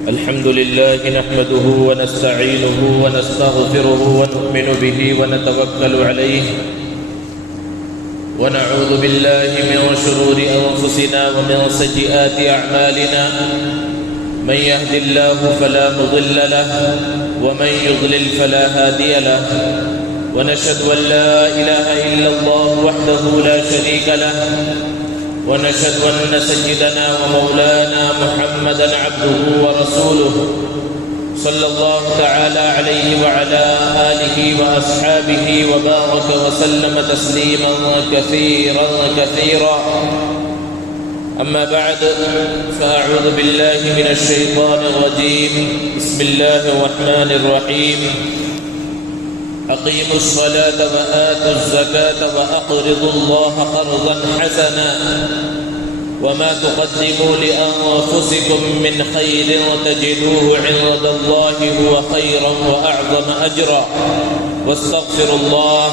الحمد لله نحمده ونستعينه ونستغفره ونؤمن به ونتوكل عليه ونعوذ بالله من شرور أنفسنا ومن سيئات أعمالنا من يهد الله فلا مضل له ومن يضلل فلا هادي له ونشهد أن لا إله إلا الله وحده لا شريك له ونشهد أن سيدنا ومولانا محمدا عبده ورسوله صلى الله تعالى عليه وعلى آله وأصحابه وبارك وسلم تسليما كثيرا كثيرا. أما بعد فأعوذ بالله من الشيطان الرجيم. بسم الله الرحمن الرحيم. أقيموا الصلاة وآتوا الزكاة وأقرضوا الله قرضا حسنا وما تقدموا لأنفسكم من خير تجدوه عند الله هو خيرا وأعظم أجرا واستغفروا الله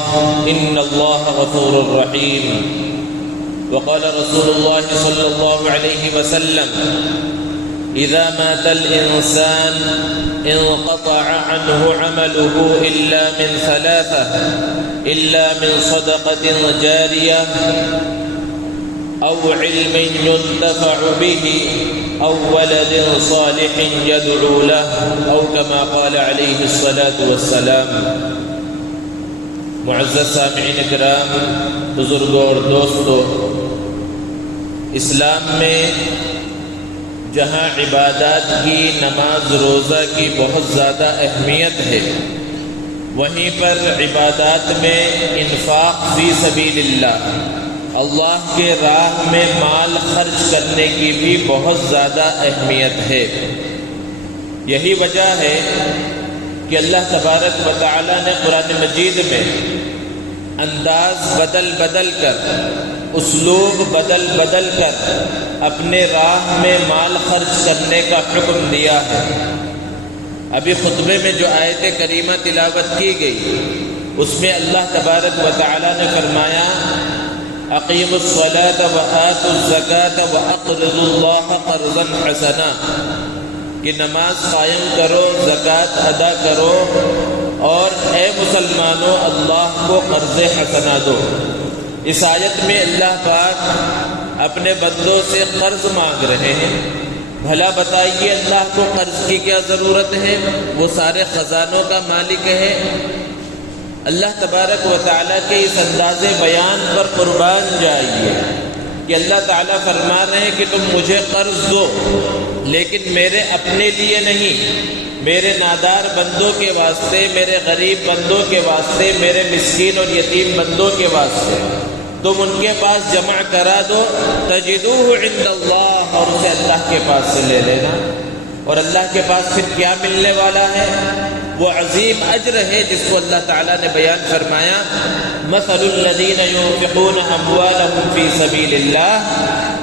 إن الله غفور رحيم. وقال رسول الله صلى الله عليه وسلم: إذا مات الإنسان انقطع عنه عمله إلا من ثلاثة: إلا من صدقة جارية أو علم ينتفع به أو ولد صالح يدعو له أو كما قال عليه الصلاة والسلام. معزز سامعین کرام، بزرگوں اور دوستوں، اسلام میں جہاں عبادات کی، نماز روزہ کی بہت زیادہ اہمیت ہے، وہیں پر عبادات میں انفاق فی سبیل اللہ، اللہ کے راہ میں مال خرچ کرنے کی بھی بہت زیادہ اہمیت ہے. یہی وجہ ہے کہ اللہ تبارک و تعالی نے قرآن مجید میں انداز بدل بدل کر، اسلوب بدل بدل کر اپنے راہ میں مال خرچ کرنے کا حکم دیا ہے. ابھی خطبے میں جو آیت کریمہ تلاوت کی گئی، اس میں اللہ تبارک و تعالی نے فرمایا: اقیموا الصلاة وآتوا الزکاة واقرضوا اللہ قرضا حسنا، کہ نماز قائم کرو، زکوٰۃ ادا کرو، اور اے مسلمانوں اللہ کو قرض حسنا دو. اس آیت میں اللہ پاک اپنے بندوں سے قرض مانگ رہے ہیں. بھلا بتائیے اللہ کو قرض کی کیا ضرورت ہے؟ وہ سارے خزانوں کا مالک ہے. اللہ تبارک و تعالیٰ کے اس انداز بیان پر قربان جائیے کہ اللہ تعالیٰ فرما رہے ہیں کہ تم مجھے قرض دو، لیکن میرے اپنے لیے نہیں، میرے نادار بندوں کے واسطے، میرے غریب بندوں کے واسطے، میرے مسکین اور یتیم بندوں کے واسطے. تم ان کے پاس جمع کرا دو، تجدوہ عند اللہ، اور اسے اللہ کے پاس سے لے لینا. اور اللہ کے پاس پھر کیا ملنے والا ہے؟ وہ عظیم اجر ہے جس کو اللہ تعالیٰ نے بیان فرمایا: مثل الذین ينفقون اموالهم فی سبیل اللہ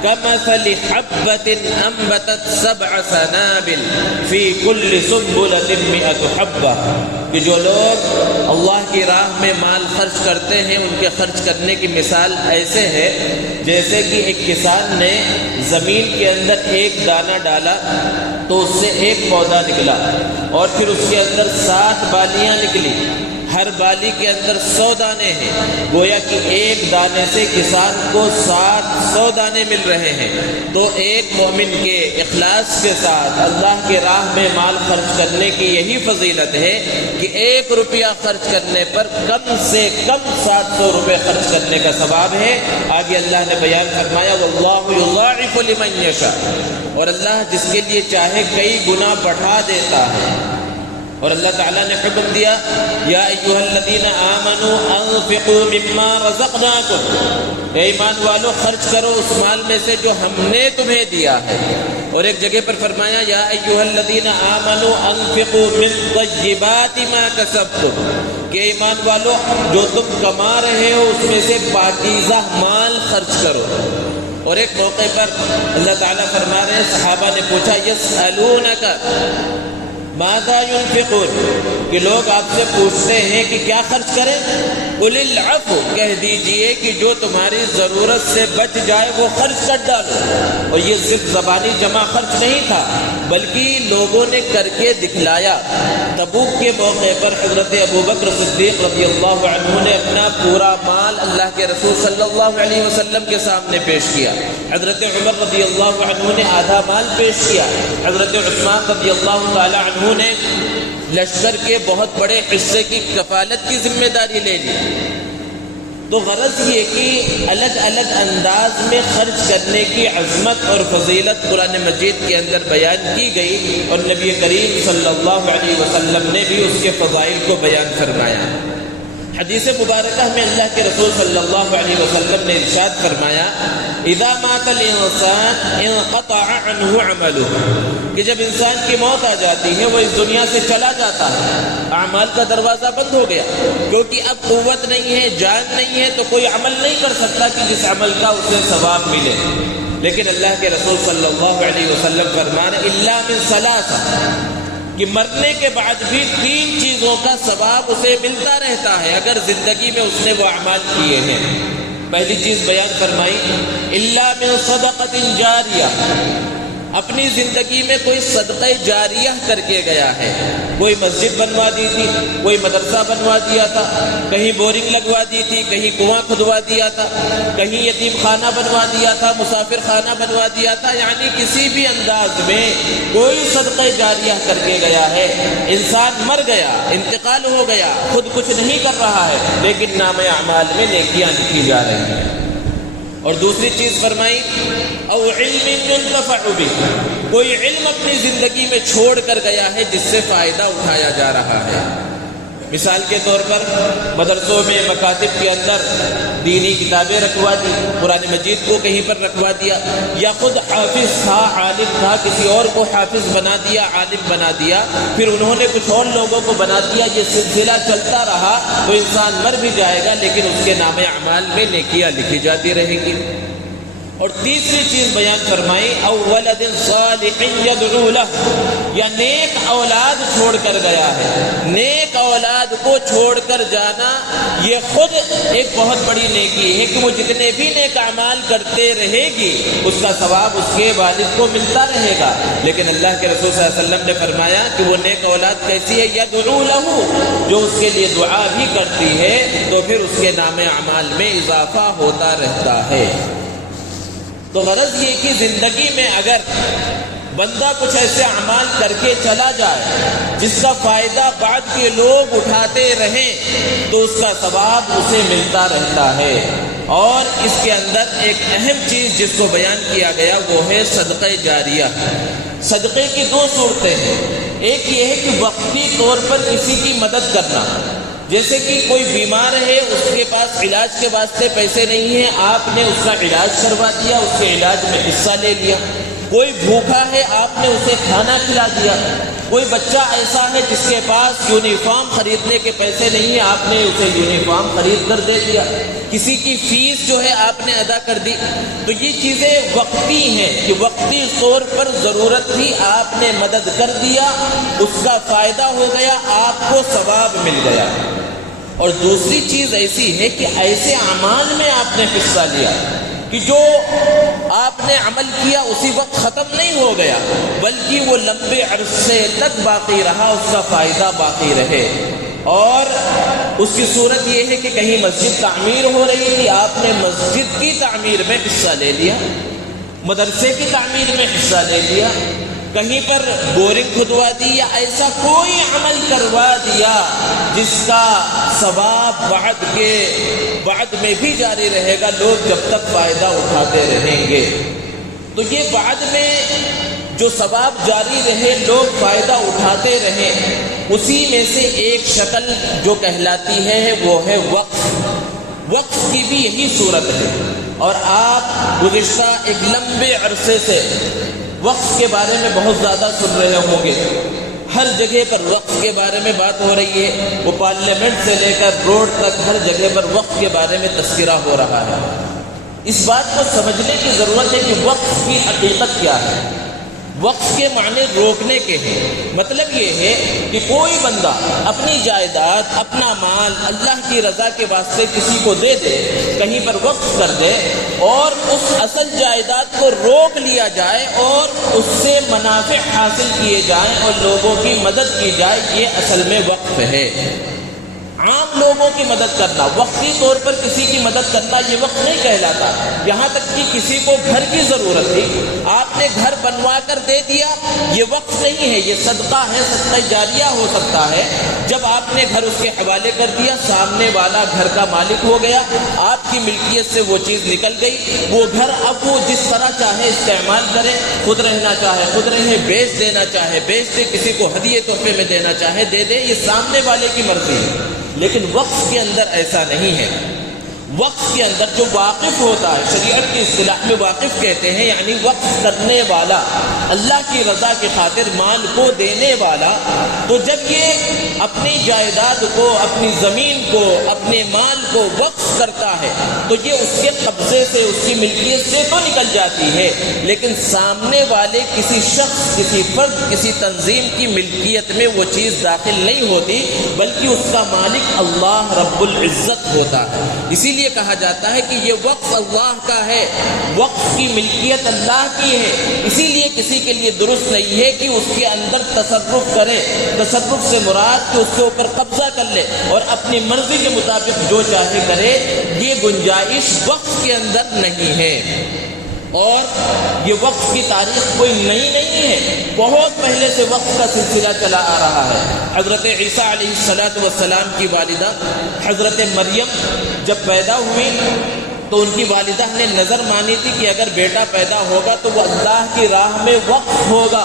كمثل حبة انبتت 7 سنابل فی کل سنبلة 100 حبة، کہ جو لوگ اللہ کی راہ میں مال خرچ کرتے ہیں، ان کے خرچ کرنے کی مثال ایسے ہے جیسے کہ ایک کسان نے زمین کے اندر ایک دانہ ڈالا تو اس سے ایک پودا نکلا، اور پھر اس کے اندر 7 بالیاں نکلی، ہر بالی کے اندر 100 دانے ہیں. گویا کہ ایک دانے سے کسان کو 700 دانے مل رہے ہیں. تو ایک مومن کے اخلاص کے ساتھ اللہ کے راہ میں مال خرچ کرنے کی یہی فضیلت ہے کہ 1 روپیہ خرچ کرنے پر کم سے کم 700 روپے خرچ کرنے کا ثواب ہے. آگے اللہ نے بیان فرمایا: واللہ یضاعف لمن یشاء، اور اللہ جس کے لیے چاہے کئی گنا بڑھا دیتا ہے. اور اللہ تعالیٰ نے حکم دیا: یا ایھا الذین آمنوا انفقوا مما رزقناکم، اے ایمان والو خرچ کرو اس مال میں سے جو ہم نے تمہیں دیا ہے. اور ایک جگہ پر فرمایا: یا ایھا الذین آمنوا انفقوا من طیبات ما کسبتم، کہ ایمان والو جو تم کما رہے ہو اس میں سے پاکیزہ مال خرچ کرو. اور ایک موقع پر اللہ تعالیٰ فرما رہے ہیں، صحابہ نے پوچھا: یسألونک ماذا ينفقون کہ لوگ آپ سے پوچھتے ہیں کہ کیا خرچ کریں، قل العفو کہہ دیجئے کہ جو تمہاری ضرورت سے بچ جائے وہ خرچ کر ڈالو۔ اور یہ صرف زبانی جمع خرچ نہیں تھا بلکہ لوگوں نے کر کے دکھلایا۔ تبوک کے موقع پر حضرت ابوبکر صدیق رضی اللہ عنہ نے اپنا پورا مال اللہ کے رسول صلی اللہ علیہ وسلم کے سامنے پیش کیا۔ حضرت عمر رضی اللہ عنہ نے آدھا مال پیش کیا۔ حضرت عثمان رضی اللہ تعالی عنہ نے لشکر کے بہت بڑے حصے کی کفالت کی ذمہ داری لے لی۔ تو غرض یہ کہ الگ الگ انداز میں خرچ کرنے کی عظمت اور فضیلت قرآن مجید کے اندر بیان کی گئی، اور نبی کریم صلی اللہ علیہ وسلم نے بھی اس کے فضائل کو بیان فرمایا۔ حدیث مبارکہ میں اللہ کے رسول صلی اللہ علیہ وسلم نے ارشاد فرمایا، اذا مات الانسان انقطع عنہ عملہ، کہ جب انسان کی موت آ جاتی ہے وہ اس دنیا سے چلا جاتا ہے، اعمال کا دروازہ بند ہو گیا، کیونکہ اب قوت نہیں ہے، جان نہیں ہے، تو کوئی عمل نہیں کر سکتا کہ جس عمل کا اسے ثواب ملے۔ لیکن اللہ کے رسول صلی اللہ علیہ وسلم فرمانے الا من ثلاثہ، کہ مرنے کے بعد بھی 3 چیزوں کا ثواب اسے ملتا رہتا ہے اگر زندگی میں اس نے وہ اعمال کیے ہیں۔ پہلی چیز بیان فرمائی، الا من صدقۃ جاریہ، اپنی زندگی میں کوئی صدقہ جاریہ کر کے گیا ہے، کوئی مسجد بنوا دی تھی، کوئی مدرسہ بنوا دیا تھا، کہیں بورنگ لگوا دی تھی، کہیں کنواں کھدوا دیا تھا، کہیں یتیم خانہ بنوا دیا تھا، مسافر خانہ بنوا دیا تھا، یعنی کسی بھی انداز میں کوئی صدقہ جاریہ کر کے گیا ہے۔ انسان مر گیا، انتقال ہو گیا، خود کچھ نہیں کر رہا ہے لیکن نام اعمال میں نیکیاں لکھی جا رہی ہیں۔ اور دوسری چیز فرمائی، او علم ينتفع به، کوئی علم اپنی زندگی میں چھوڑ کر گیا ہے جس سے فائدہ اٹھایا جا رہا ہے۔ مثال کے طور پر مدرسوں میں مکاتب کے اندر دینی کتابیں رکھوا دی، قرآن مجید کو کہیں پر رکھوا دیا، یا خود حافظ تھا، عالم تھا، کسی اور کو حافظ بنا دیا، عالم بنا دیا، پھر انہوں نے کچھ اور لوگوں کو بنا دیا، یہ سلسلہ چلتا رہا تو انسان مر بھی جائے گا لیکن اس کے نام اعمال میں نیکیاں لکھی جاتی رہیں گی۔ اور تیسری چیز بیان فرمائی، او ولد صالح یدعو لہ، یا نیک اولاد چھوڑ کر گیا ہے۔ نیک اولاد کو چھوڑ کر جانا یہ خود ایک بہت بڑی نیکی ہے کہ وہ جتنے بھی نیک اعمال کرتے رہے گی اس کا ثواب اس کے والد کو ملتا رہے گا۔ لیکن اللہ کے رسول صلی اللہ علیہ وسلم نے فرمایا کہ وہ نیک اولاد کیسی ہے، یدعو لہ، جو اس کے لیے دعا بھی کرتی ہے تو پھر اس کے نام اعمال میں اضافہ ہوتا رہتا ہے۔ تو غرض یہ کہ زندگی میں اگر بندہ کچھ ایسے اعمال کر کے چلا جائے جس کا فائدہ بعد کے لوگ اٹھاتے رہیں تو اس کا ثواب اسے ملتا رہتا ہے۔ اور اس کے اندر ایک اہم چیز جس کو بیان کیا گیا وہ ہے صدقہ جاریہ۔ صدقے کی 2 صورتیں ہیں، ایک یہ ہے کہ وقتی طور پر کسی کی مدد کرنا، جیسے کہ کوئی بیمار ہے، اس کے پاس علاج کے واسطے پیسے نہیں ہیں، آپ نے اس کا علاج کروا دیا، اس کے علاج میں حصہ لے لیا۔ کوئی بھوکا ہے، آپ نے اسے کھانا کھلا دیا۔ کوئی بچہ ایسا ہے جس کے پاس یونیفارم خریدنے کے پیسے نہیں ہیں، آپ نے اسے یونیفارم خرید کر دے دیا۔ کسی کی فیس جو ہے آپ نے ادا کر دی۔ تو یہ چیزیں وقتی ہیں کہ وقتی طور پر ضرورت تھی، آپ نے مدد کر دیا، اس کا فائدہ ہو گیا، آپ کو ثواب مل گیا۔ اور دوسری چیز ایسی ہے کہ ایسے اعمال میں آپ نے حصہ لیا کہ جو آپ نے عمل کیا اسی وقت ختم نہیں ہو گیا بلکہ وہ لمبے عرصے تک باقی رہا، اس کا فائدہ باقی رہے۔ اور اس کی صورت یہ ہے کہ کہیں مسجد تعمیر ہو رہی تھی، آپ نے مسجد کی تعمیر میں حصہ لے لیا، مدرسے کی تعمیر میں حصہ لے لیا، کہیں پر بورنگ کھدوا دی، یا ایسا کوئی عمل کروا دیا جس کا ثواب بعد میں بھی جاری رہے گا، لوگ جب تک فائدہ اٹھاتے رہیں گے۔ تو یہ بعد میں جو ثواب جاری رہے، لوگ فائدہ اٹھاتے رہیں، اسی میں سے ایک شکل جو کہلاتی ہے وہ ہے وقف۔ وقف کی بھی یہی صورت ہے، اور آپ گزشتہ ایک لمبے عرصے سے وقف کے بارے میں بہت زیادہ سن رہے ہوں گے۔ ہر جگہ پر وقف کے بارے میں بات ہو رہی ہے، وہ پارلیمنٹ سے لے کر روڈ تک ہر جگہ پر وقف کے بارے میں تذکرہ ہو رہا ہے۔ اس بات کو سمجھنے کی ضرورت ہے کہ وقف کی حقیقت کیا ہے۔ وقف کے معنی روکنے کے ہیں۔ مطلب یہ ہے کہ کوئی بندہ اپنی جائیداد، اپنا مال اللہ کی رضا کے واسطے کسی کو دے دے، کہیں پر وقف کر دے، اور اس اصل جائیداد کو روک لیا جائے اور اس سے منافع حاصل کیے جائیں اور لوگوں کی مدد کی جائے، یہ اصل میں وقف ہے۔ عام لوگوں کی مدد کرنا، وقتی طور پر کسی کی مدد کرنا، یہ وقف نہیں کہلاتا۔ یہاں تک کہ کسی کو گھر کی ضرورت تھی، آپ نے گھر بنوا کر دے دیا، یہ وقف نہیں ہے، یہ صدقہ ہے، صدقہ جاریہ ہو سکتا ہے۔ جب آپ نے گھر اس کے حوالے کر دیا، سامنے والا گھر کا مالک ہو گیا، آپ کی ملکیت سے وہ چیز نکل گئی، وہ گھر اب وہ جس طرح چاہے استعمال کرے، خود رہنا چاہے خود رہے، بیچ دینا چاہے بیچ دے، کسی کو ہدیے تحفے میں دینا چاہے دے دے، یہ سامنے والے کی مرضی ہے۔ لیکن وقف کے اندر ایسا نہیں ہے۔ وقف کے اندر جو واقف ہوتا ہے، شریعت کی اصطلاح میں واقف کہتے ہیں، یعنی وقف کرنے والا، اللہ کی رضا کی خاطر مال کو دینے والا، تو جب یہ اپنی جائیداد کو، اپنی زمین کو، اپنے مال کو وقف کرتا ہے تو یہ اس کے قبضے سے، اس کی ملکیت سے تو نکل جاتی ہے، لیکن سامنے والے کسی شخص، کسی فرد، کسی تنظیم کی ملکیت میں وہ چیز داخل نہیں ہوتی، بلکہ اس کا مالک اللہ رب العزت ہوتا ہے۔ اسی لیے کہا جاتا ہے کہ یہ وقف اللہ کا ہے، وقف کی ملکیت اللہ کی ہے۔ اسی لیے کسی کے لیے درست نہیں ہے کہ اس کے اندر تصرف کرے۔ تصرف سے مراد کہ اس کے اوپر قبضہ کر لے اور اپنی مرضی کے مطابق جو چاہے کرے، یہ گنجائش وقف کے اندر نہیں ہے۔ اور یہ وقف کی تاریخ کوئی نئی نہیں ہے، بہت پہلے سے وقف کا سلسلہ چلا آ رہا ہے۔ حضرت عیسیٰ علیہ السلام کی والدہ حضرت مریم جب پیدا ہوئی تو ان کی والدہ نے نظر مانی تھی کہ اگر بیٹا پیدا ہوگا تو وہ اللہ کی راہ میں وقف ہوگا،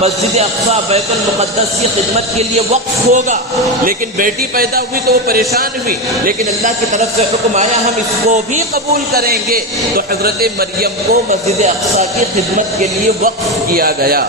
مسجد اقصیٰ، بیت المقدس کی خدمت کے لیے وقف ہوگا۔ لیکن بیٹی پیدا ہوئی تو وہ پریشان ہوئی، لیکن اللہ کی طرف سے حکم آیا ہم اس کو بھی قبول کریں گے، تو حضرت مریم کو مسجد اقصیٰ کی خدمت کے لیے وقف کیا گیا۔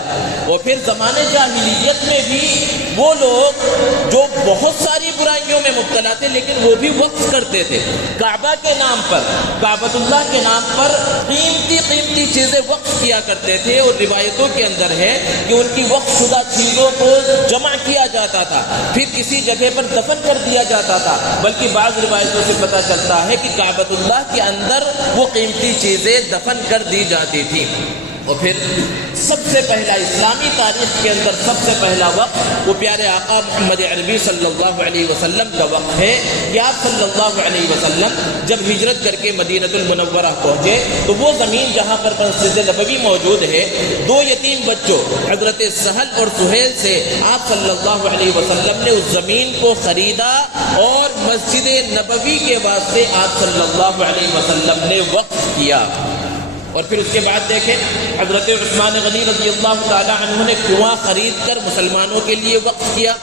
اور پھر زمانے جاہلیت میں بھی وہ لوگ جو بہت ساری برائیوں میں مبتلا تھے لیکن وہ بھی وقف کرتے تھے، کعبہ کے نام پر، کعبۃ اللہ کے نام پر قیمتی چیزیں وقف کیا کرتے تھے۔ اور روایتوں کے اندر ہے کہ ان کی وقف شدہ چیزوں کو جمع کیا جاتا تھا، پھر کسی جگہ پر دفن کر دیا جاتا تھا، بلکہ بعض روایتوں سے پتہ چلتا ہے کہ کعبۃ اللہ کے اندر وہ قیمتی چیزیں دفن کر دی جاتی تھی۔ اور پھر سب سے پہلا اسلامی تاریخ کے اندر سب سے پہلا وقف وہ پیارے آقا محمد عربی صلی اللہ علیہ وسلم کا وقف ہے کہ آپ صلی اللہ علیہ وسلم جب ہجرت کر کے مدینۃ المنورہ پہنچے تو وہ زمین جہاں پر مسجد نبوی موجود ہے، دو یتیم بچوں حضرت سہل اور سہیل سے آپ صلی اللہ علیہ وسلم نے اس زمین کو خریدا اور مسجد نبوی کے واسطے آپ صلی اللہ علیہ وسلم نے وقف کیا۔ اور پھر اس کے بعد دیکھیں حضرت عثمان غنی رضی اللہ تعالی عنہ نے کنواں خرید کر مسلمانوں کے لیے وقف کیا۔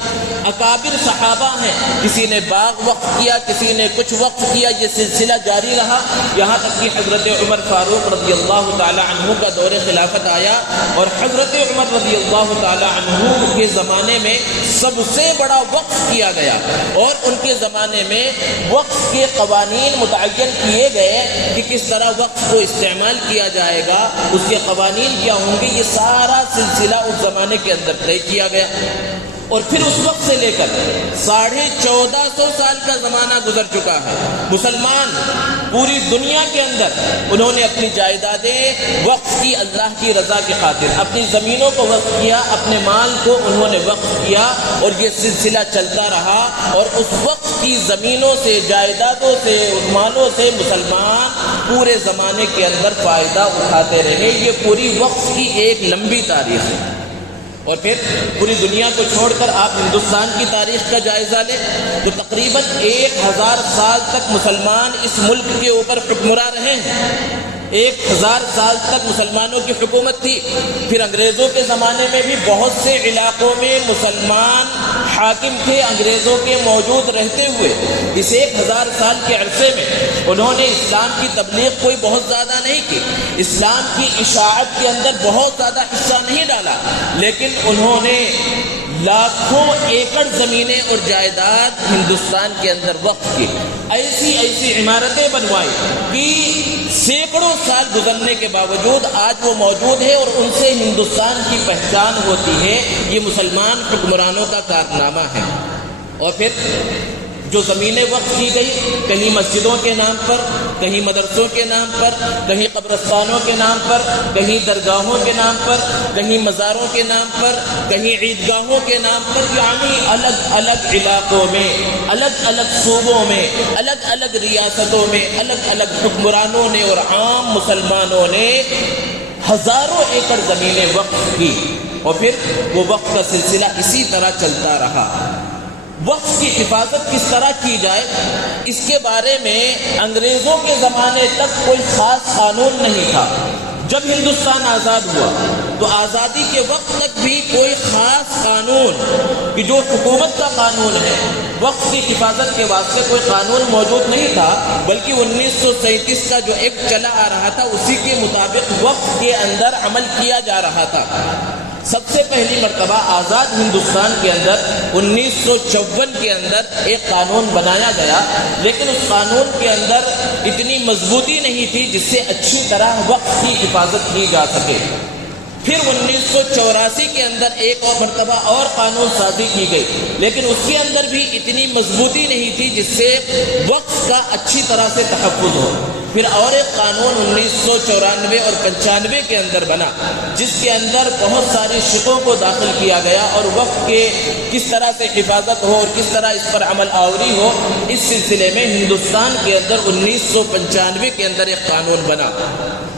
اکابر صحابہ ہیں، کسی نے باغ وقف کیا، کسی نے کچھ وقف کیا، یہ سلسلہ جاری رہا یہاں تک کہ حضرت عمر فاروق رضی اللہ تعالی عنہ کا دور خلافت آیا، اور حضرت عمر رضی اللہ تعالی عنہ کے زمانے میں سب سے بڑا وقف کیا گیا، اور ان کے زمانے میں وقف کے قوانین متعین کیے گئے کہ کس طرح وقف کو استعمال کیا جائے گا، اس کے قوانین کیا ہوں گے، یہ سارا سلسلہ اس زمانے کے اندر طے کیا گیا۔ اور پھر اس وقت سے لے کر 1450 سال کا زمانہ گزر چکا ہے، مسلمان پوری دنیا کے اندر انہوں نے اپنی جائیدادیں وقف کی اللہ کی رضا کی خاطر، اپنی زمینوں کو وقف کیا، اپنے مال کو انہوں نے وقف کیا، اور یہ سلسلہ چلتا رہا، اور اس وقف کی زمینوں سے، جائیدادوں سے، مالوں سے مسلمان پورے زمانے کے اندر فائدہ اٹھاتے رہے۔ یہ پوری وقف کی ایک لمبی تاریخ ہے۔ اور پھر پوری دنیا کو چھوڑ کر آپ ہندوستان کی تاریخ کا جائزہ لیں تو تقریباً 1000 سال تک مسلمان اس ملک کے اوپر حکمراں رہے ہیں۔ 1000 سال تک مسلمانوں کی حکومت تھی۔ پھر انگریزوں کے زمانے میں بھی بہت سے علاقوں میں مسلمان حاکم تھے، انگریزوں کے موجود رہتے ہوئے اس 1000 سال کے عرصے میں انہوں نے اسلام کی تبلیغ کوئی بہت زیادہ نہیں کی، اسلام کی اشاعت کے اندر بہت زیادہ حصہ نہیں ڈالا، لیکن انہوں نے لاکھوں ایکڑ زمینیں اور جائیداد ہندوستان کے اندر وقف کی، ایسی عمارتیں بنوائی کہ سینکڑوں سال گزرنے کے باوجود آج وہ موجود ہے اور ان سے ہندوستان کی پہچان ہوتی ہے۔ یہ مسلمان حکمرانوں کا کارنامہ ہے۔ اور پھر جو زمینیں وقف کی گئی، کہیں مسجدوں کے نام پر، کہیں مدرسوں کے نام پر، کہیں قبرستانوں کے نام پر، کہیں درگاہوں کے نام پر، کہیں مزاروں کے نام پر، کہیں عیدگاہوں کے نام پر، یعنی الگ الگ علاقوں میں، الگ الگ صوبوں میں، الگ الگ ریاستوں میں، الگ الگ حکمرانوں نے اور عام مسلمانوں نے ہزاروں ایکڑ زمینیں وقف کی، اور پھر وہ وقف کا سلسلہ اسی طرح چلتا رہا۔ وقف کی حفاظت کس طرح کی جائے، اس کے بارے میں انگریزوں کے زمانے تک کوئی خاص قانون نہیں تھا۔ جب ہندوستان آزاد ہوا تو آزادی کے وقت تک بھی کوئی خاص قانون کہ جو حکومت کا قانون ہے، وقف کی حفاظت کے واسطے کوئی قانون موجود نہیں تھا، بلکہ 1937 کا جو ایکٹ چلا آ رہا تھا اسی کے مطابق وقف کے اندر عمل کیا جا رہا تھا۔ سب سے پہلی مرتبہ آزاد ہندوستان کے اندر 1954 کے اندر ایک قانون بنایا گیا، لیکن اس قانون کے اندر اتنی مضبوطی نہیں تھی جس سے اچھی طرح وقف کی حفاظت کی جا سکے۔ پھر 1984 کے اندر ایک اور مرتبہ اور قانون سازی کی گئی، لیکن اس کے اندر بھی اتنی مضبوطی نہیں تھی جس سے وقف کا اچھی طرح سے تحفظ ہو۔ پھر اور ایک قانون 1994 اور 95 کے اندر بنا، جس کے اندر بہت ساری شقوں کو داخل کیا گیا اور وقف کے کس طرح سے حفاظت ہو اور کس طرح اس پر عمل آوری ہو، اس سلسلے میں ہندوستان کے اندر 1995 کے اندر ایک قانون بنا،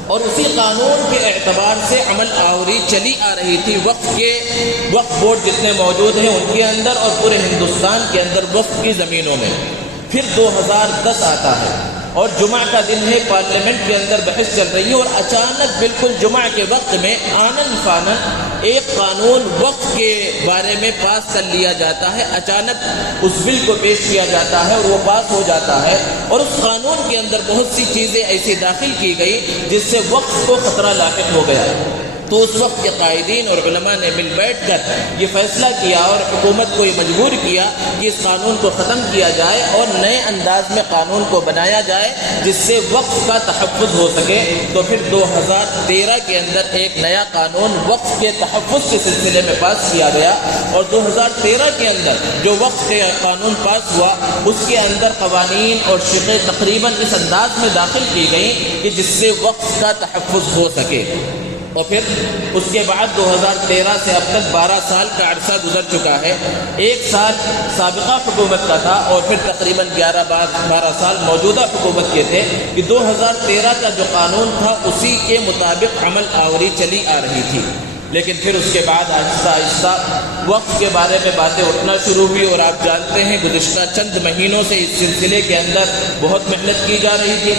اور اسی قانون کے اعتبار سے عمل آوری چلی آ رہی تھی وقف بورڈ جتنے موجود ہیں ان کے اندر اور پورے ہندوستان کے اندر وقف کی زمینوں میں۔ پھر 2010 آتا ہے اور جمعہ کا دن ہے، پارلیمنٹ کے اندر بحث چل رہی ہے، اور اچانک بالکل جمعہ کے وقت میں آنن فانن ایک قانون وقف کے بارے میں پاس کر لیا جاتا ہے۔ اچانک اس بل کو پیش کیا جاتا ہے اور وہ پاس ہو جاتا ہے، اور اس قانون کے اندر بہت سی چیزیں ایسی داخل کی گئی جس سے وقف کو خطرہ لاحق ہو گیا۔ تو اس وقت کے قائدین اور علماء نے مل بیٹھ کر یہ فیصلہ کیا اور حکومت کو یہ مجبور کیا کہ اس قانون کو ختم کیا جائے اور نئے انداز میں قانون کو بنایا جائے جس سے وقف کا تحفظ ہو سکے۔ تو پھر 2013 کے اندر ایک نیا قانون وقف کے تحفظ کے سلسلے میں پاس کیا گیا، اور 2013 کے اندر جو وقف کے قانون پاس ہوا اس کے اندر قوانین اور شقیں تقریباً اس انداز میں داخل کی گئیں کہ جس سے وقف کا تحفظ ہو سکے۔ اور پھر اس کے بعد 2013 سے اب تک 12 سال کا عرصہ گزر چکا ہے۔ ایک سال سابقہ حکومت کا تھا اور پھر تقریباً 12 سال موجودہ حکومت کے تھے کہ 2013 کا جو قانون تھا اسی کے مطابق عمل آوری چلی آ رہی تھی، لیکن پھر اس کے بعد آہستہ آہستہ وقف کے بارے میں باتیں اٹھنا شروع ہوئی، اور آپ جانتے ہیں گزشتہ چند مہینوں سے اس سلسلے کے اندر بہت محنت کی جا رہی تھی،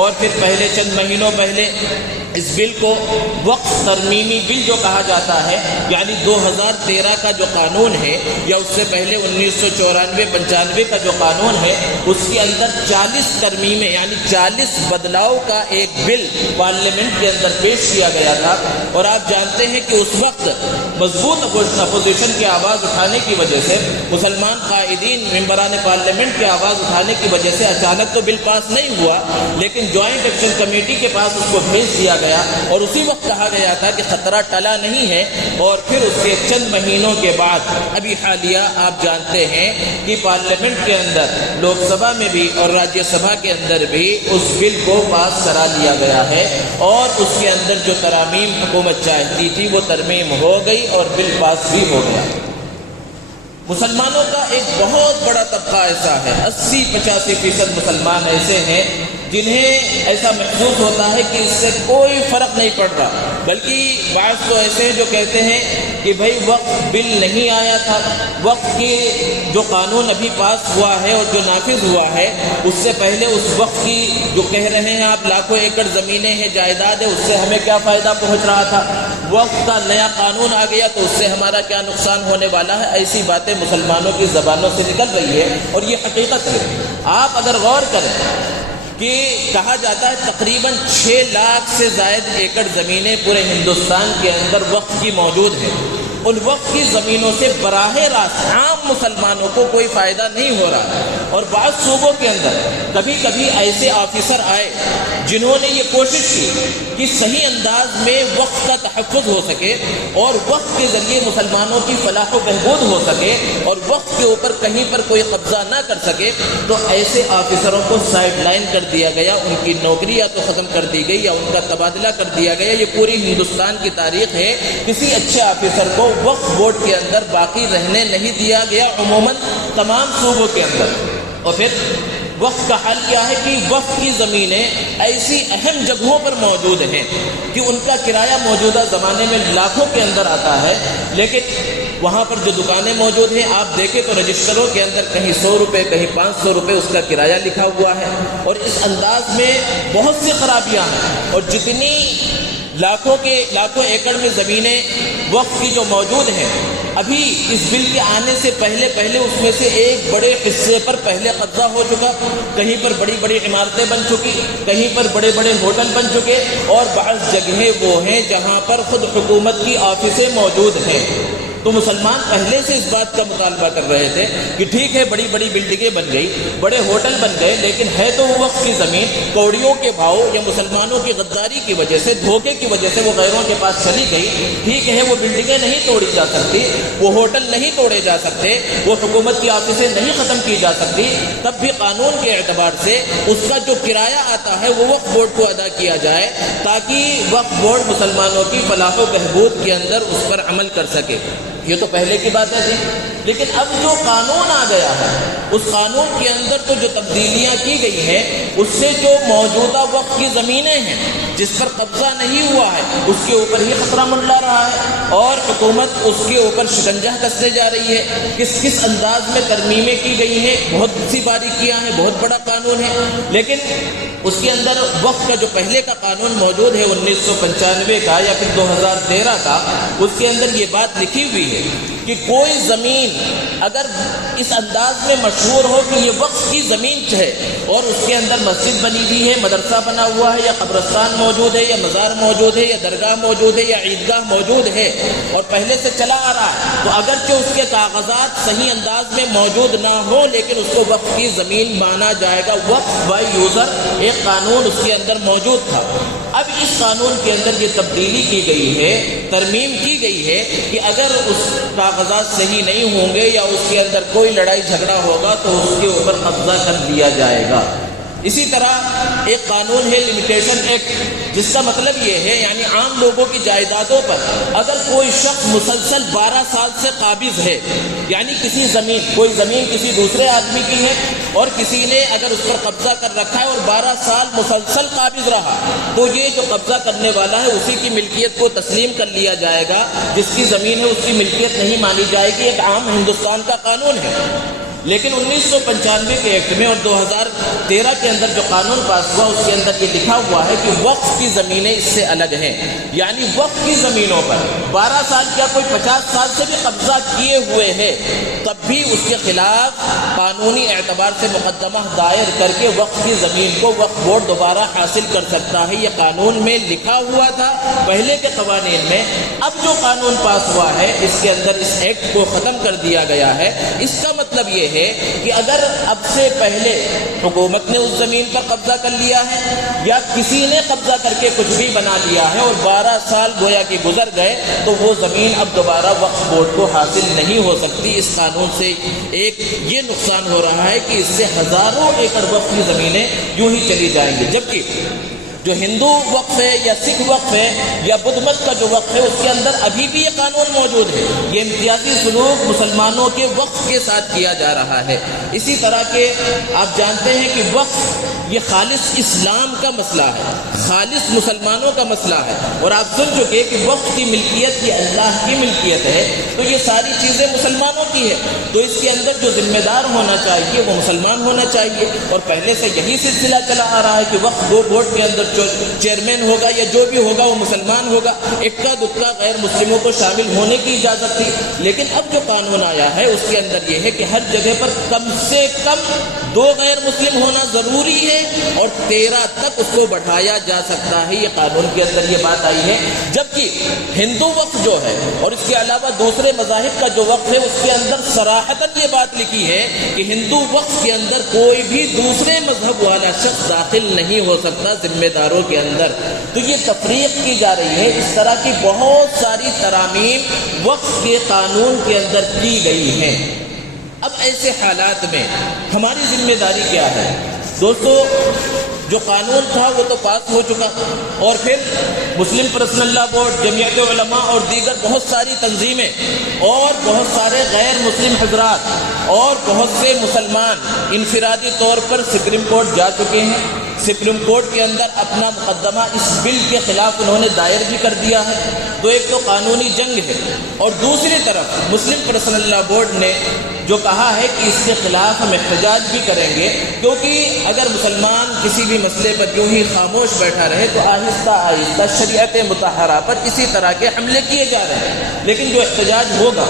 اور پھر پہلے چند مہینوں پہلے اس بل کو وقف ترمیمی بل جو کہا جاتا ہے، یعنی 2013 کا جو قانون ہے یا اس سے پہلے 1994-95 کا جو قانون ہے، اس کے اندر 40 ترمیمیں یعنی 40 بدلاؤ کا ایک بل پارلیمنٹ کے اندر پیش کیا گیا تھا۔ اور آپ جانتے ہیں کہ اس وقت مضبوط اپوزیشن کی آواز اٹھانے کی وجہ سے، مسلمان قائدین ممبران پارلیمنٹ کی آواز اٹھانے کی وجہ سے اچانک تو بل پاس نہیں ہوا، لیکن جوائنٹ ایکشن کمیٹی کے پاس اس کو بھیج دیا گیا، اور اسی وقت کہا گیا تھا کہ خطرہ ٹلا نہیں ہے۔ اور پھر اس کے چند مہینوں کے بعد ابھی حالیہ آپ جانتے ہیں کہ پارلیمنٹ کے اندر، لوک سبھا میں بھی اور راجیہ سبھا کے اندر بھی اس بل کو پاس کرا لیا گیا ہے، اور اس کے اندر جو ترامیم حکومت چاہتی تھی وہ ترمیم ہو گئی اور بل پاس بھی ہو گیا۔ مسلمانوں کا ایک بہت بڑا طبقہ ایسا ہے، 80-85% مسلمان ایسے ہیں جنہیں ایسا محسوس ہوتا ہے کہ اس سے کوئی فرق نہیں پڑ رہا، بلکہ بعض تو ایسے ہیں جو کہتے ہیں کہ بھائی وقف بل نہیں آیا تھا، وقف کی جو قانون ابھی پاس ہوا ہے اور جو نافذ ہوا ہے اس سے پہلے اس وقف کی جو کہہ رہے ہیں آپ لاکھوں ایکڑ زمینیں ہیں، جائیداد ہے، اس سے ہمیں کیا فائدہ پہنچ رہا تھا، وقف کا نیا قانون آ گیا تو اس سے ہمارا کیا نقصان ہونے والا ہے۔ ایسی باتیں مسلمانوں کی زبانوں سے نکل رہی ہے، اور یہ حقیقت ہے۔ آپ اگر غور کریں کہ کہا جاتا ہے تقریباً 6 لاکھ سے زائد ایکڑ زمینیں پورے ہندوستان کے اندر وقف کی موجود ہیں، ان وقف کی زمینوں سے براہ راست عام مسلمانوں کو کوئی فائدہ نہیں ہو رہا ہے۔ اور بعض صوبوں کے اندر کبھی کبھی ایسے آفیسر آئے جنہوں نے یہ کوشش کی کہ صحیح انداز میں وقف کا تحفظ ہو سکے اور وقف کے ذریعے مسلمانوں کی فلاح و بہبود ہو سکے اور وقف کے اوپر کہیں پر کوئی قبضہ نہ کر سکے، تو ایسے آفیسروں کو سائیڈ لائن کر دیا گیا، ان کی نوکری یا تو ختم کر دی گئی یا ان کا تبادلہ کر دیا گیا۔ یہ پوری ہندوستان کی تاریخ ہے، کسی اچھے آفیسر کو وقف بورڈ کے اندر باقی رہنے نہیں دیا گیا عموماً تمام صوبوں کے اندر۔ اور پھر وقف کا حل کیا ہے کہ وقف کی زمینیں ایسی اہم جگہوں پر موجود ہیں کہ ان کا کرایہ موجودہ زمانے میں لاکھوں کے اندر آتا ہے، لیکن وہاں پر جو دکانیں موجود ہیں آپ دیکھیں تو رجسٹروں کے اندر کہیں 100 روپے کہیں 500 روپے اس کا کرایہ لکھا ہوا ہے۔ اور اس انداز میں بہت سی خرابیاں ہیں، اور جتنی لاکھوں ایکڑ میں زمینیں وقف کی جو موجود ہیں، ابھی اس بل کے آنے سے پہلے اس میں سے ایک بڑے حصے پر پہلے قبضہ ہو چکا، کہیں پر بڑی بڑی عمارتیں بن چکی، کہیں پر بڑے بڑے ہوٹل بن چکے، اور بعض جگہیں وہ ہیں جہاں پر خود حکومت کی آفیسیں موجود ہیں۔ تو مسلمان پہلے سے اس بات کا مطالبہ کر رہے تھے کہ ٹھیک ہے بڑی بڑی بلڈنگیں بن گئی، بڑے ہوٹل بن گئے، لیکن ہے تو وہ وقف کی زمین کوڑیوں کے بھاؤ یا مسلمانوں کی غداری کی وجہ سے، دھوکے کی وجہ سے وہ غیروں کے پاس چلی گئی۔ ٹھیک ہے وہ بلڈنگیں نہیں توڑی جا سکتی، وہ ہوٹل نہیں توڑے جا سکتے، وہ حکومت کی آفیسیں نہیں ختم کی جا سکتی، تب بھی قانون کے اعتبار سے اس کا جو کرایہ آتا ہے وہ وقف بورڈ کو ادا کیا جائے، تاکہ وقف بورڈ مسلمانوں کی فلاح و بہبود کے اندر اس پر عمل کر سکے۔ یہ تو پہلے کی باتیں تھیں، لیکن اب جو قانون آ گیا ہے اس قانون کے اندر تو جو تبدیلیاں کی گئی ہیں، اس سے جو موجودہ وقف کی زمینیں ہیں جس پر قبضہ نہیں ہوا ہے اس کے اوپر ہی خطرہ منڈلا رہا ہے، اور حکومت اس کے اوپر شکنجہ کسنے جا رہی ہے۔ کس انداز میں ترمیمیں کی گئی ہیں، بہت سی باریکیاں ہیں، بہت بڑا قانون ہے، لیکن اس کے اندر وقف کا جو پہلے کا قانون موجود ہے 1995 کا یا پھر 2013 کا، اس کے اندر یہ بات لکھی ہوئی ہے کہ کوئی زمین اگر اس انداز میں مشہور ہو کہ یہ وقف کی زمین ہے اور اس کے اندر مسجد بنی ہوئی ہے، مدرسہ بنا ہوا ہے، یا قبرستان موجود ہے، یا مزار موجود ہے، یا درگاہ موجود ہے، یا عیدگاہ موجود ہے، اور پہلے سے چلا آ رہا ہے، تو اگرچہ اس کے کاغذات صحیح انداز میں موجود نہ ہو لیکن اس کو وقف کی زمین مانا جائے گا۔ وقف بائی یوزر ایک قانون اس کے اندر موجود تھا۔ اب اس قانون کے اندر یہ تبدیلی کی گئی ہے، ترمیم کی گئی ہے کہ اگر اس کاغذات صحیح نہیں ہوں گے یا اس کے اندر کوئی لڑائی جھگڑا ہوگا تو اس کے اوپر قبضہ کر لیا جائے گا۔ اسی طرح ایک قانون ہے لمیٹیشن ایکٹ، جس کا مطلب یہ ہے یعنی عام لوگوں کی جائیدادوں پر اگر کوئی شخص مسلسل 12 سال سے قابض ہے، یعنی کوئی زمین کسی دوسرے آدمی کی ہے اور کسی نے اگر اس پر قبضہ کر رکھا ہے اور 12 سال مسلسل قابض رہا، تو یہ جو قبضہ کرنے والا ہے اسی کی ملکیت کو تسلیم کر لیا جائے گا، جس کی زمین ہے اس کی ملکیت نہیں مانی جائے گی۔ ایک عام ہندوستان کا قانون ہے، لیکن 1995 کے ایکٹ میں اور 2013 کے اندر جو قانون پاس ہوا اس کے اندر یہ لکھا ہوا ہے کہ وقف کی زمینیں اس سے الگ ہیں، یعنی وقف کی زمینوں پر 12 سال یا کوئی 50 سال سے بھی قبضہ کیے ہوئے ہیں تب بھی اس کے خلاف قانونی اعتبار سے مقدمہ دائر کر کے وقف کی زمین کو وقف بورڈ دوبارہ حاصل کر سکتا ہے۔ یہ قانون میں لکھا ہوا تھا پہلے کے قوانین میں، اب جو قانون پاس ہوا ہے اس کے اندر اس ایکٹ کو ختم کر دیا گیا ہے۔ اس کا مطلب یہ ہے کہ اگر اب سے پہلے حکومت نے اس زمین پر قبضہ کر لیا ہے یا کسی نے قبضہ کر کے کچھ بھی بنا لیا ہے اور 12 سال گویا کہ گزر گئے، تو وہ زمین اب دوبارہ وقف بورڈ کو حاصل نہیں ہو سکتی۔ اس قانون سے ایک یہ نقصان ہو رہا ہے کہ اس سے ہزاروں ایکڑ وقف کی زمینیں یوں ہی چلی جائیں گی، جبکہ جو ہندو وقف ہے یا سکھ وقف ہے یا بدھ مت کا جو وقف ہے اس کے اندر ابھی بھی یہ قانون موجود ہے۔ یہ امتیازی سلوک مسلمانوں کے وقف کے ساتھ کیا جا رہا ہے۔ اسی طرح کے آپ جانتے ہیں کہ وقف یہ خالص اسلام کا مسئلہ ہے، خالص مسلمانوں کا مسئلہ ہے، اور آپ سن چکے کہ وقف کی ملکیت یہ اللہ کی ملکیت ہے، تو یہ ساری چیزیں مسلمانوں کی ہے، تو اس کے اندر جو ذمہ دار ہونا چاہیے وہ مسلمان ہونا چاہیے۔ اور پہلے سے یہی سلسلہ چلا آ رہا ہے کہ وقف بورڈ کے اندر چیئرمین ہوگا یا جو بھی ہوگا وہ مسلمان ہوگا، اکا دکا غیر مسلموں کو شامل ہونے کی اجازت تھی۔ لیکن اب جو قانون آیا ہے اس کے اندر یہ ہے کہ ہر جگہ پر کم سے کم 2 غیر مسلم ہونا ضروری ہے، اور 13 تک اس کو بڑھایا جا سکتا ہے۔ یہ قانون کے اندر یہ بات آئی ہے، جبکہ ہندو وقف جو ہے اور اس کے علاوہ دوسرے مذاہب کا جو وقف ہے اس کے اندر صراحتاً یہ بات لکھی ہے کہ ہندو وقف کے اندر کوئی بھی دوسرے مذہب والا شخص داخل نہیں ہو سکتا ذمہ داروں کے اندر۔ تو یہ تفریق کی جا رہی ہے۔ اس طرح کی بہت ساری ترامیم وقف کے قانون کے اندر کی گئی ہیں۔ اب ایسے حالات میں ہماری ذمہ داری کیا ہے؟ دوستو، جو قانون تھا وہ تو پاس ہو چکا، اور پھر مسلم پرسنل لا بورڈ، جمعیت علماء اور دیگر بہت ساری تنظیمیں اور بہت سارے غیر مسلم حضرات اور بہت سے مسلمان انفرادی طور پر سپریم کورٹ جا چکے ہیں۔ سپریم کورٹ کے اندر اپنا مقدمہ اس بل کے خلاف انہوں نے دائر بھی کر دیا ہے۔ تو ایک تو قانونی جنگ ہے، اور دوسری طرف مسلم پرسنل لا بورڈ نے جو کہا ہے کہ اس کے خلاف ہم احتجاج بھی کریں گے، کیونکہ اگر مسلمان کسی بھی مسئلے پر یوں ہی خاموش بیٹھا رہے تو آہستہ آہستہ شریعت مطہرہ پر اسی طرح کے حملے کیے جا رہے ہیں۔ لیکن جو احتجاج ہوگا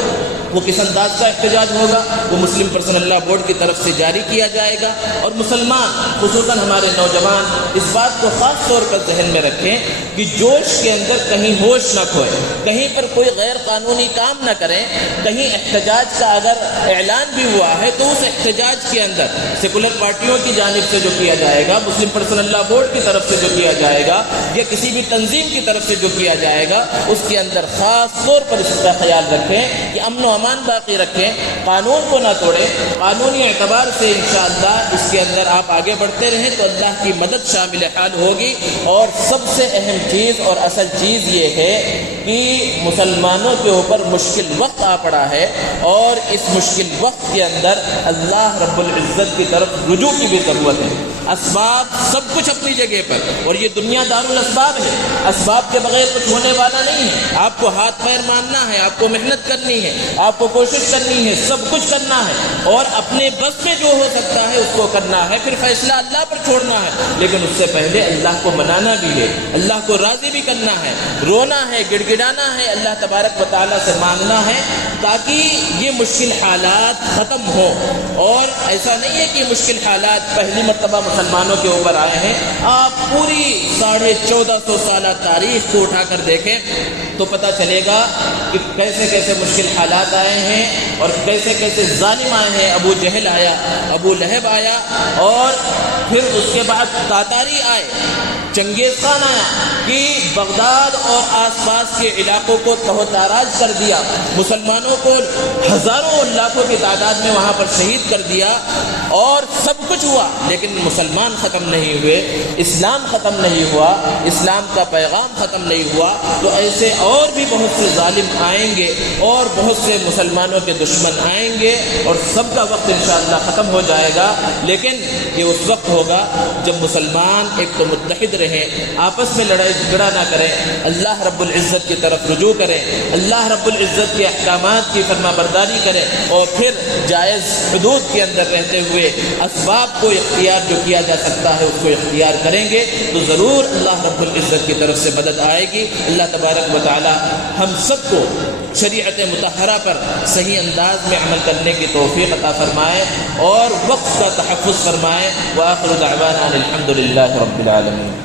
وہ کس انداز کا احتجاج ہوگا؟ وہ مسلم پرسنل لا بورڈ کی طرف سے جاری کیا جائے گا، اور مسلمان خصوصاً ہمارے نوجوان اس بات کو خاص طور پر ذہن میں رکھیں کہ جوش کے اندر کہیں ہوش نہ کھوئے، کہیں پر کوئی غیر قانونی کام نہ کریں۔ کہیں احتجاج کا اگر اعلان بھی ہوا ہے تو اس احتجاج کے اندر سیکولر پارٹیوں کی جانب سے جو کیا جائے گا، مسلم پرسنل لا بورڈ کی طرف سے جو کیا جائے گا، یا کسی بھی تنظیم کی طرف سے جو کیا جائے گا، اس کے اندر خاص طور پر اس کا خیال رکھیں کہ امن و امان باقی رکھیں، قانون کو نہ توڑیں۔ قانونی اعتبار سے انشاءاللہ اس کے اندر آپ آگے بڑھتے رہیں تو اللہ کی مدد شامل حال ہوگی۔ اور سب سے اہم چیز اور اصل چیز یہ ہے کہ مسلمانوں کے اوپر مشکل وقت آ پڑا ہے، اور اس مشکل وقت کے اندر اللہ رب العزت کی طرف رجوع کی بھی ضرورت ہے۔ اسباب سب کچھ اپنی جگہ پر، اور یہ دنیا دار الاسباب ہے، اسباب کے بغیر کچھ ہونے والا نہیں ہے۔ آپ کو ہاتھ پیر مارنا ہے، آپ کو محنت کرنی ہے، آپ کو کوشش کرنی ہے، سب کچھ کرنا ہے، اور اپنے بس میں جو ہو سکتا ہے اس کو کرنا ہے، پھر فیصلہ اللہ پر چھوڑنا ہے۔ لیکن اس سے پہلے اللہ کو منانا بھی ہے، اللہ کو راضی بھی کرنا ہے، رونا ہے، گڑ گڑانا ہے، اللہ تبارک و تعالیٰ سے مانگنا ہے تاکہ یہ مشکل حالات ختم ہوں۔ اور ایسا نہیں ہے کہ مشکل حالات پہلی مرتبہ مسلمانوں کے اوپر آئے ہیں۔ آپ پوری 1450 سالہ تاریخ کو اٹھا کر دیکھیں تو پتہ چلے گا کہ کیسے کیسے مشکل حالات آئے ہیں، اور کیسے کیسے ظالم آئے ہیں۔ ابو جہل آیا، ابو لہب آیا، اور پھر اس کے بعد تاتاری آئے، چنگیز خان آیا کہ بغداد اور آس پاس کے علاقوں کو تہو تاراج کر دیا، مسلمانوں کو ہزاروں لاکھوں کی تعداد میں وہاں پر شہید کر دیا، اور سب کچھ ہوا، لیکن مسلمان ختم نہیں ہوئے، اسلام ختم نہیں ہوا، اسلام کا پیغام ختم نہیں ہوا۔ تو ایسے اور بھی بہت سے ظالم آئیں گے، اور بہت سے مسلمانوں کے دشمن آئیں گے، اور سب کا وقت انشاءاللہ ختم ہو جائے گا۔ لیکن یہ اس وقت ہوگا جب مسلمان ایک تو متحد رہیں، آپس میں لڑائی جھگڑا نہ کریں، اللہ رب العزت کی طرف رجوع کریں، اللہ رب العزت کے احکامات کی فرما برداری کریں، اور پھر جائز حدود کے اندر رہتے ہوئے اسباب کو اختیار جو کیا جا سکتا ہے اس کو اختیار کریں گے تو ضرور اللہ رب العزت کی طرف سے مدد آئے گی۔ اللہ تبارک و تعالی ہم سب کو شریعت مطہرہ پر صحیح انداز میں عمل کرنے کی توفیق عطا فرمائے، اور وقت کا تحفظ فرمائے۔ وآخر دعوانا الحمد للہ رب العالمین۔